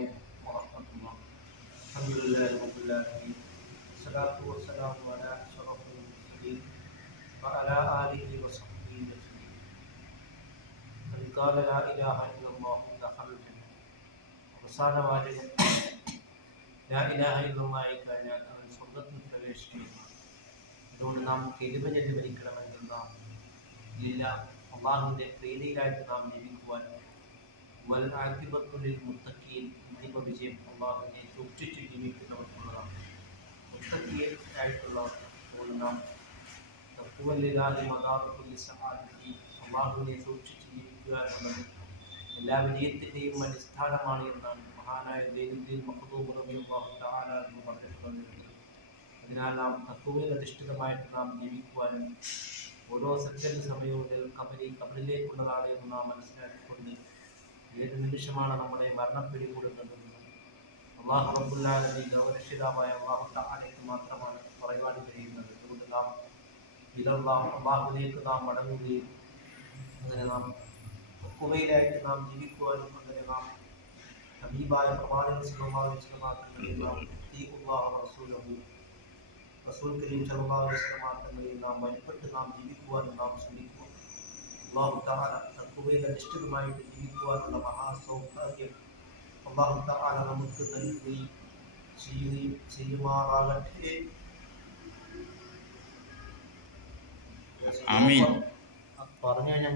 عليكم ورحمة الله. الحمد لله رب العالمين. الصلاة والسلام على أشرف المرسلين وعلى آله وصحبه أجمعين. من قال لا إله إلا الله دخل الجنة. അവസാന വാചകം ലാ ഇലാഹ ഇല്ലല്ലാഹ് കഴിഞ്ഞാൽ അവൻ സ്വർഗ്ഗത്തിൽ പ്രവേശിക്കുന്നു. അതുകൊണ്ട് നാം കെലിമ ജനിക്കണമെങ്കിൽ നാം അള്ളാഹുവിന്റെ പ്രീതിയിലായിട്ട് നാം ജീവിക്കുവാൻ വൽ ആഖിബത്തുൽ മുത്തഖീൻ അന്തിമ വിജയം അള്ളാഹുവിനെ സൂക്ഷിച്ച് ജീവിക്കുന്നവർക്കുള്ളതാണ്. മുത്തഖീൻ ആയിട്ടുള്ളവർ നാം തഖ്വലില്ലാഹി മദാറത്തുൽ സഹാദത്തി അള്ളാഹുവിനെ സൂക്ഷിച്ച് ജീവിക്കുക എന്നുള്ളത് എല്ലാ വിജയത്തിൻ്റെയും അടിസ്ഥാനമാണ് എന്നാണ് മഹാനായ ദൈനുദ്ദീൻ മഖ്ദൂം റളിയല്ലാഹു തആല എന്ന് പറഞ്ഞിട്ടുള്ളത്. അതിനാൽ നാം തഖ്വയിൽ അധിഷ്ഠിതമായിട്ട് നാം ജീവിക്കുവാനും ഓരോ സെക്കൻഡ് സമയവും കബറിലേക്കുള്ളതാണ് എന്ന് നാം മനസ്സിലാക്കിക്കൊണ്ട് ഏത് നിമിഷമാണ് നമ്മളെ മരണപ്പിടികൂടുന്നതെന്ന് അല്ലാഹു റബ്ബുൽ ആലമീൻ ഗൗരവരക്ഷിതാവായ അല്ലാഹു തആലയ്ക്ക് മാത്രമാണ് പറയുവാൻ കഴിയുന്നത്. അതുകൊണ്ട് നാം അല്ലാഹുവിലേക്ക് നാം മടങ്ങുകയും അങ്ങനെ നാം തഖ്വയിലായിട്ട് നാം ജീവിക്കുവാനും അങ്ങനെ നാം ഹബീബായ പ്രവാചകൻ സല്ലല്ലാഹു അലൈഹി വസല്ലം നാം അല്ലാഹു റസൂലഹു റസൂൽ കരീം സല്ലല്ലാഹു അലൈഹി വസല്ലം തങ്ങളിൽ നാം വഴിപ്പെട്ട് നാം ജീവിക്കുവാനും നാം ശ്രമിക്കുക. അല്ലാഹു തആല തഖ്വയിൽ അധിഷ്ഠിതമായിട്ട് ജീവിക്കുവാനുള്ള മഹാസൗഭാഗ്യം അല്ലാഹു തആല നമുക്ക് നൽകുകയും ചെയ്യുമാറാകട്ടെ. ആമീൻ. പറഞ്ഞു കഴിഞ്ഞാൽ